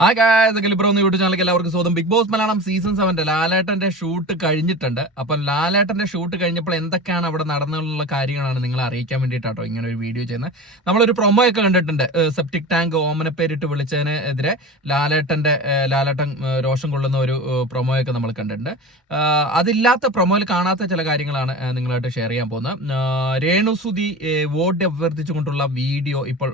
Hi guys, ഗലിബ്രോ എന്ന YouTube ചാനലിലേക്ക് എല്ലാവർക്കും സ്വാഗതം. ബിഗ് ബോസ് മലയാളം സീസൺ 7 ലാലേട്ടന്റെ ഷൂട്ട് കഴിഞ്ഞിട്ടുണ്ട്. അപ്പം ലാലേട്ടന്റെ ഷൂട്ട് കഴിഞ്ഞപ്പോൾ എന്തൊക്കെയാണ് അവിടെ നടന്നുള്ള കാര്യങ്ങളാണ് നിങ്ങളെ അറിയിക്കാൻ വേണ്ടിയിട്ടാട്ടോ ഇങ്ങനെ ഒരു വീഡിയോ ചെയ്യുന്നത്. നമ്മളൊരു പ്രൊമോ ഒക്കെ കണ്ടിട്ടുണ്ട്. സെപ്റ്റിക് ടാങ്ക് ഓമനപ്പേരിട്ട് വിളിച്ചതിനെതിരെ ലാലേട്ടൻ രോഷം കൊള്ളുന്ന ഒരു പ്രൊമോ ഒക്കെ നമ്മൾ കണ്ടിട്ടുണ്ട്. അതില്ലാത്ത പ്രൊമോയിൽ കാണാത്ത ചില കാര്യങ്ങളാണ് നിങ്ങളായിട്ട് ഷെയർ ചെയ്യാൻ പോകുന്നത്. രേണുസുതി വോട്ട് അഭ്യർത്ഥിച്ചുകൊണ്ടുള്ള വീഡിയോ ഇപ്പോൾ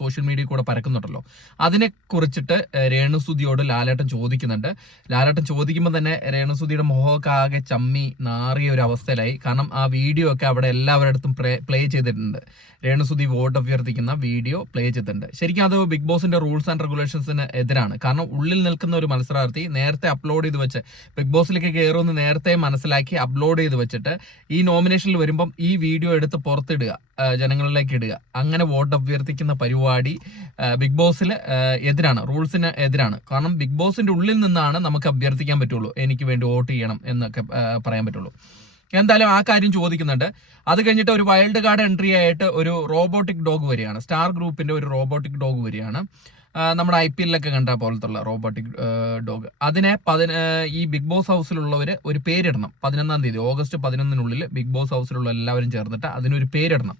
സോഷ്യൽ മീഡിയയിൽ കൂടെ പരക്കുന്നുണ്ടല്ലോ. അതിനെ കുറിച്ചിട്ട് രേണുസുതിയോട് ലാലേട്ടൻ ചോദിക്കുന്നുണ്ട്. ലാലേട്ടൻ ചോദിക്കുമ്പോൾ തന്നെ രേണുസുതിയുടെ മുഖമൊക്കെ ആകെ ചമ്മി നാറിയ ഒരു അവസ്ഥയിലായി. കാരണം ആ വീഡിയോ ഒക്കെ അവിടെ എല്ലാവരുടെ അടുത്തും പ്ലേ ചെയ്തിട്ടുണ്ട്. രേണുസുതി വോട്ട് അഭ്യർത്ഥിക്കുന്ന വീഡിയോ പ്ലേ ചെയ്തിട്ടുണ്ട്. ശരിക്കും അത് ബിഗ് ബോസിന്റെ റൂൾസ് ആൻഡ് റെഗുലേഷൻസിന് എതിരാണ്. കാരണം ഉള്ളിൽ നിൽക്കുന്ന ഒരു മത്സരാർത്ഥി നേരത്തെ അപ്ലോഡ് ചെയ്ത് വെച്ച് ബിഗ് ബോസിലേക്ക് കയറുമെന്ന് നേരത്തെ മനസ്സിലാക്കി അപ്ലോഡ് ചെയ്ത് വെച്ചിട്ട് ഈ നോമിനേഷനിൽ വരുമ്പം ഈ വീഡിയോ എടുത്ത് പുറത്തിടുക, ജനങ്ങളിലേക്ക് ഇടുക, അങ്ങനെ വോട്ട് അഭ്യർത്ഥിക്കുന്ന പരിപാടി ബിഗ് ബോസിൽ എതിരാണ്, റൂൾസിന് എതിരാണ്. കാരണം ബിഗ് ബോസിന്റെ ഉള്ളിൽ നിന്നാണ് നമുക്ക് അഭ്യർത്ഥിക്കാൻ പറ്റുള്ളൂ, എനിക്ക് വേണ്ടി വോട്ട് ചെയ്യണം എന്നൊക്കെ പറയാൻ പറ്റുള്ളൂ. എന്തായാലും ആ കാര്യം ചോദിക്കുന്നുണ്ട്. അത് കഴിഞ്ഞിട്ട് ഒരു വൈൽഡ് കാർഡ് എൻട്രി ആയിട്ട് ഒരു റോബോട്ടിക് ഡോഗ് വരികയാണ്. സ്റ്റാർ ഗ്രൂപ്പിന്റെ ഒരു റോബോട്ടിക് ഡോഗ് വരികയാണ്. നമ്മുടെ IPL കണ്ട പോലത്തുള്ള റോബോട്ടിക് ഡോഗ്. അതിനെ ഈ ബിഗ് ബോസ് ഹൗസിലുള്ളവർ ഒരു പേരിടണം. 11-ാം തീയതി ഓഗസ്റ്റ് 11-നുള്ളിൽ ബിഗ് ബോസ് ഹൗസിലുള്ള എല്ലാവരും ചേർന്നിട്ട് അതിനൊരു പേരിടണം.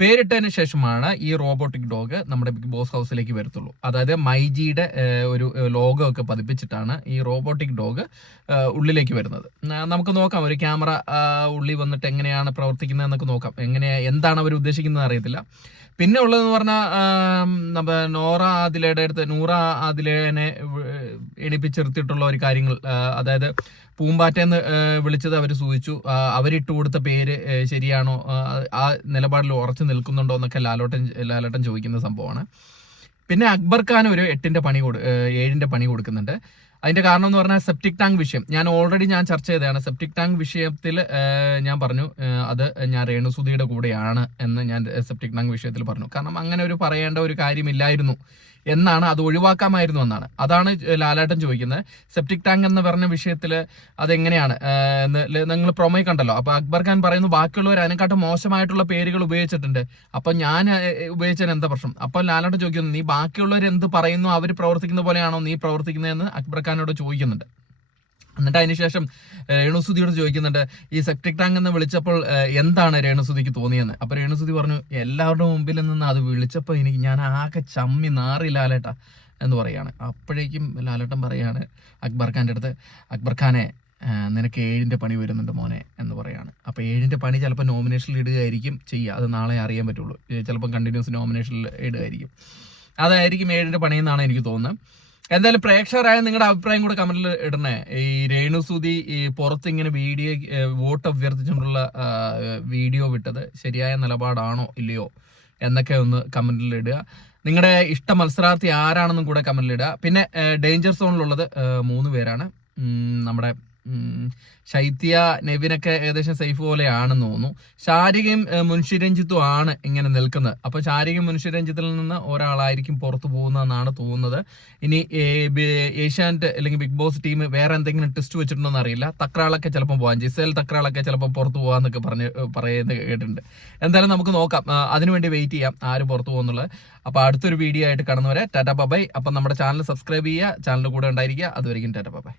പേരിട്ടതിന് ശേഷമാണ് ഈ റോബോട്ടിക് ഡോഗ് നമ്മുടെ ബിഗ് ബോസ് ഹൗസിലേക്ക് വരത്തുള്ളൂ. അതായത് മൈജിയുടെ ഒരു ലോഗോ ഒക്കെ പതിപ്പിച്ചിട്ടാണ് ഈ റോബോട്ടിക് ഡോഗ് ഉള്ളിലേക്ക് വരുന്നത്. നമുക്ക് നോക്കാം, ഒരു ക്യാമറ ഉള്ളിൽ വന്നിട്ട് എങ്ങനെയാണ് പ്രവർത്തിക്കുന്നത് എന്നൊക്കെ നോക്കാം. എന്താണ് അവർ ഉദ്ദേശിക്കുന്നത് അറിയത്തില്ല. പിന്നെ ഉള്ളതെന്ന് പറഞ്ഞാൽ നമ്മുടെ നൂറ ആദിലേനെ എണിപ്പിച്ചെടുത്തിട്ടുള്ള ഒരു കാര്യങ്ങൾ, അതായത് പൂമ്പാറ്റെന്ന് വിളിച്ചത് അവർ സൂചിച്ചു. അവരിട്ട് കൊടുത്ത പേര് ശരിയാണോ, ആ നിലപാടിൽ ഉറച്ചു നിൽക്കുന്നുണ്ടോ എന്നൊക്കെ ലാലേട്ടൻ ചോദിക്കുന്ന സംഭവമാണ്. പിന്നെ അക്ബർ ഖാൻ ഒരു 7ന്റെ പണി കൊടുക്കുന്നുണ്ട്. അതിന്റെ കാരണം എന്ന് പറഞ്ഞാൽ സെപ്റ്റിക് ടാങ്ക് വിഷയം ഞാൻ ഓൾറെഡി ചർച്ച ചെയ്തതാണ്. സെപ്റ്റിക് ടാങ്ക് വിഷയത്തിൽ ഞാൻ പറഞ്ഞു, അത് ഞാൻ രേണുസുതിയുടെ കൂടെയാണ് എന്ന് ഞാൻ സെപ്റ്റിക് ടാങ്ക് വിഷയത്തിൽ പറഞ്ഞു. കാരണം അങ്ങനെ ഒരു പറയേണ്ട ഒരു കാര്യമില്ലായിരുന്നു എന്നാണ്, അത് ഒഴിവാക്കാമായിരുന്നു എന്നാണ്. അതാണ് ലാലേട്ടൻ ചോദിക്കുന്നത്. സെപ്റ്റിക് ടാങ്ക് എന്ന് പറഞ്ഞ വിഷയത്തിൽ അതെങ്ങനെയാണ് നിങ്ങൾ പ്രൊമോ കണ്ടല്ലോ. അപ്പൊ അക്ബർ ഖാൻ പറയുന്നു ബാക്കിയുള്ളവർ അതിനെക്കാട്ടും മോശമായിട്ടുള്ള പേരുകൾ ഉപയോഗിച്ചിട്ടുണ്ട്, അപ്പൊ ഞാൻ ഉപയോഗിച്ചതിന് എന്താ പ്രശ്നം? അപ്പൊ ലാലേട്ടൻ ചോദിക്കുന്നു, നീ ബാക്കിയുള്ളവർ എന്ത് പറയുന്നു അവർ പ്രവർത്തിക്കുന്ന പോലെയാണോ നീ പ്രവർത്തിക്കുന്നതെന്ന് അക്ബർ ഖാനോട് ചോദിക്കുന്നുണ്ട്. എന്നിട്ട് അതിനുശേഷം രേണുസുതിയോട് ചോദിക്കുന്നുണ്ട്, ഈ സെപ്റ്റിക് ടാങ്ക് എന്ന് വിളിച്ചപ്പോൾ എന്താണ് രേണുസുതിക്ക് തോന്നിയെന്ന്. അപ്പൊ രേണുസുതി പറഞ്ഞു, എല്ലാവരുടെ മുമ്പിൽ നിന്ന് അത് വിളിച്ചപ്പോൾ ഞാൻ ആകെ ചമ്മി നാറി ലാലേട്ട എന്ന് പറയാണ്. അപ്പോഴേക്കും ലാലേട്ടൻ പറയാണ് അക്ബർ ഖാൻ്റെ അടുത്ത്, അക്ബർ ഖാനെ നിനക്ക് 7ന്റെ പണി വരുന്നുണ്ട് മോനെ എന്ന് പറയാണ്. അപ്പോൾ 7ന്റെ പണി ചിലപ്പോൾ നോമിനേഷനിൽ ഇടുകയായിരിക്കും ചെയ്യുക. അത് നാളെ അറിയാൻ പറ്റുള്ളൂ. ചിലപ്പോൾ കണ്ടിന്യൂസ് നോമിനേഷനിൽ ഇടുകയായിരിക്കും. അതായിരിക്കും 7ന്റെ പണി എന്നാണ് എനിക്ക് തോന്നുന്നത്. എന്തായാലും പ്രേക്ഷകരായ നിങ്ങളുടെ അഭിപ്രായം കൂടെ കമന്റിൽ ഇടണേ. ഈ രേണുസുതി ഈ പുറത്ത് ഇങ്ങനെ വോട്ട് അഭ്യർത്ഥിച്ചുകൊണ്ടുള്ള വീഡിയോ വിട്ടത് ശരിയായ നിലപാടാണോ ഇല്ലയോ എന്നൊക്കെ ഒന്ന് കമന്റിൽ ഇടുക. നിങ്ങളുടെ ഇഷ്ട മത്സരാർത്ഥി ആരാണെന്നും കൂടെ കമന്റിൽ ഇടുക. പിന്നെ ഡേഞ്ചർ സോണിലുള്ളത് 3 പേരാണ്. നമ്മുടെ ശൈത്യ, നെവിനൊക്കെ ഏകദേശം സേഫ് പോലെയാണെന്ന് തോന്നുന്നു. ശാരികയും മുൻഷി രഞ്ജിത്തും ആണ് ഇങ്ങനെ നിൽക്കുന്നത്. അപ്പൊ ശാരികയും മുൻഷി രഞ്ജിത്തിൽ നിന്ന് ഒരാളായിരിക്കും പുറത്തു പോകുന്നതെന്നാണ് തോന്നുന്നത്. ഇനി ഏഷ്യാനെറ്റ് അല്ലെങ്കിൽ ബിഗ് ബോസ് ടീം വേറെ എന്തെങ്കിലും ടെസ്റ്റ് വെച്ചിട്ടുണ്ടോ അറിയില്ല. തക്രാളൊക്കെ ചിലപ്പോൾ പോകാൻ, ജിസേൽ തക്രാളൊക്കെ ചിലപ്പോൾ പുറത്തു പോകാന്നൊക്കെ പറയുന്നത് കേട്ടിട്ടുണ്ട്. എന്തായാലും നമുക്ക് നോക്കാം, അതിനുവേണ്ടി വെയിറ്റ് ചെയ്യാം ആര് പുറത്തു പോകുന്നുള്ളത്. അപ്പൊ അടുത്തൊരു വീഡിയോ ആയിട്ട് കാണുന്നവരെ ടാറ്റ ബൈ. അപ്പം നമ്മുടെ ചാനൽ സബ്സ്ക്രൈബ് ചെയ്യുക, ചാനലിൽ കൂടെ ഉണ്ടായിരിക്കുക. അതുവരെയും ടാറ്റ ബൈ.